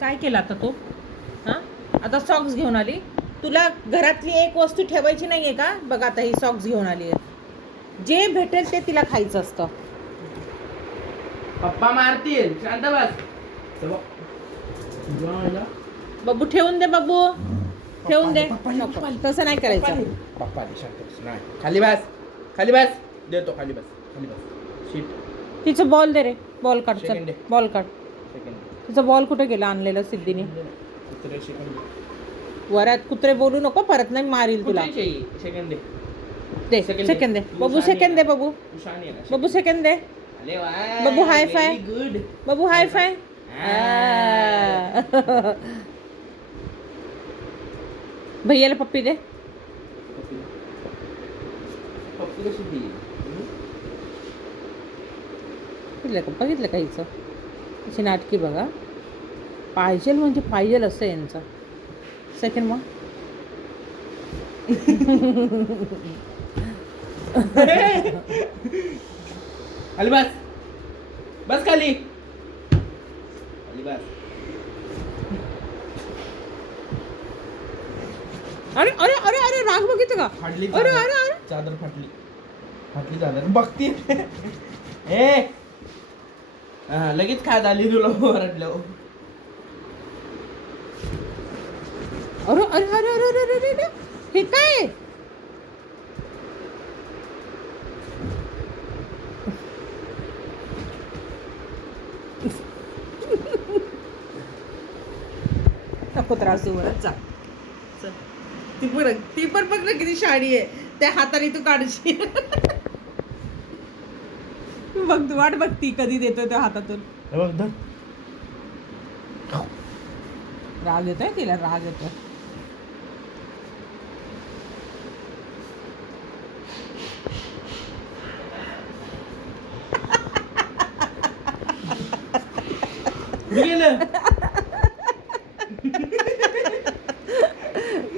काय केलं आता तू? हां, आता सॉक्स घेऊन आली. तुला घरातली एक वस्तू ठेवायची नाही आहे का? बघ आता ही सॉक्स घेऊन आली आहे. जे भेटेल ते तिला खायचं असतं. पप्पा मारतील, शांत बस. बाबू ठेवून दे, बाबू ठेवून दे. पप्पा, नको, तसं नाही करायचं. पप्पा शांत बस. नाही, खाली बस, खाली बस. देतो, खाली बस, खाली बस. शीट. तिचं बॉल दे रे, बॉल काढ. चल सेकंड दे. बॉल काढ. सेकंड. तिचा बॉल कुठे गेला आणलेला सिद्धीने? कुत्रे सेकंड. वरात कुत्रे बोलू नको, परत नाही मारील तुला. सेकंड दे. दे सेकंड सेकंड दे दे. बाबू, सेकंड दे बाबू. तू शहाणी आहे ना? बाबू सेकंड दे. अरे वाह. बाबू हाय फाय. गुड. बाबू हाय फाय. भैयाला पप्पी दे. पप्पी कशी दी? बघितलं का हिचं? अशी नाटकी बघा. पाहिजे म्हणजे पाहिजे असं यांचं. सेकंड मग खाली बस. बस खाली. खाली बस. अरे अरे अरे अरे राग बघितलं का? फाटली अरे अरे अरे चादर फाटली. फाटली चादर बघती. ए लगेच खात आली तुला ओरडलं. अरे अरे अरे अरे अरे अरे अरे हे काय? नको त्रास देऊ बरं. जा चल. ती पण बघ ना किती शाडी आहे. त्या हाताने तू काढशील. बघ तू वाट बघ ती कधी देतोय त्या हातातून. राग येतोय तिला, राग येतोय. गेलं.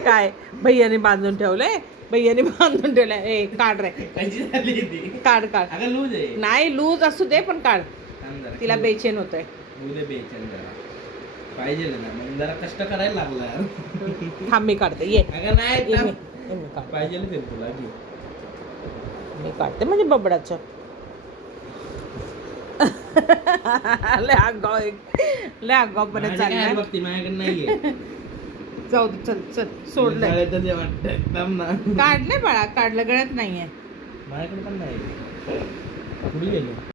काय भैयाने बांधून ठेवलंय? भैयाने बांधून ठेवलंय. ए काढ रे, कशी झाली ती? काढ काढ. अगं लूज आहे. नाही लूज असू दे पण काढ. थांब जरा. तिला बेचैन होतंय. उद्या बेचैन जरा. पाहिजे ना मग जरा कष्ट करायला लागला यार. थांब मी काढते. ये अगं नाही ये थांब. मी काढते. पाहिजे ते तुला घे. मी काढते म्हणजे बबडाचं. लय आगाऊपणे चाललाय. बघती माझ्याकडे नाहीये. जाऊ दे, चल चल सोडलंय. गळ्यात जे वाटतं थांब ना. काढलंय बाळा, काढलं, गळ्यात नाहीये. माझ्याकडे पण नाही. कुठे गेले?